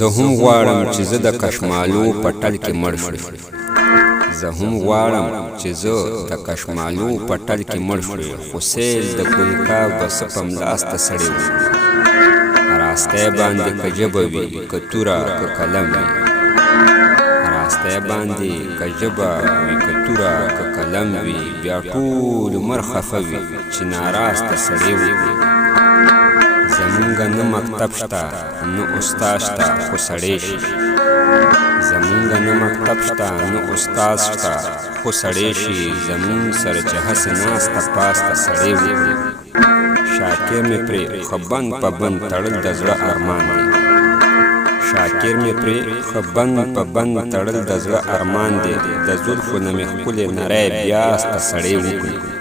زه هم غواړم چې زه د کشمالو په ټل کې مړ شم. زه هم غواړم چې زه د کشمالو په ټل کې مړ شم، خو سیل د کوهکا به څه په ملاسته سړی و. راستی باندې که ژبه وي که توره که قلم وي، راستی باندې که ژبه وي که توره که قلم وي، بیا ټول عمر خفه وي چې ناراسته سړی و. زمونږ نه مکتب شته نه استاد شته خو سړی شي، زمونږ نه مکتب شته نه استاد شته خو سړی شي، زمونږ سره چې هسې ناسته پاسته سړی وي. شاکر مې پرې ښه بند په بند تړل د زړه ارمان دی، شاکر مې پرې ښه بند په بند تړل د زړه ارمان دی، د زلفو نه مې ښکلې نری بیا سته سړی وکړي.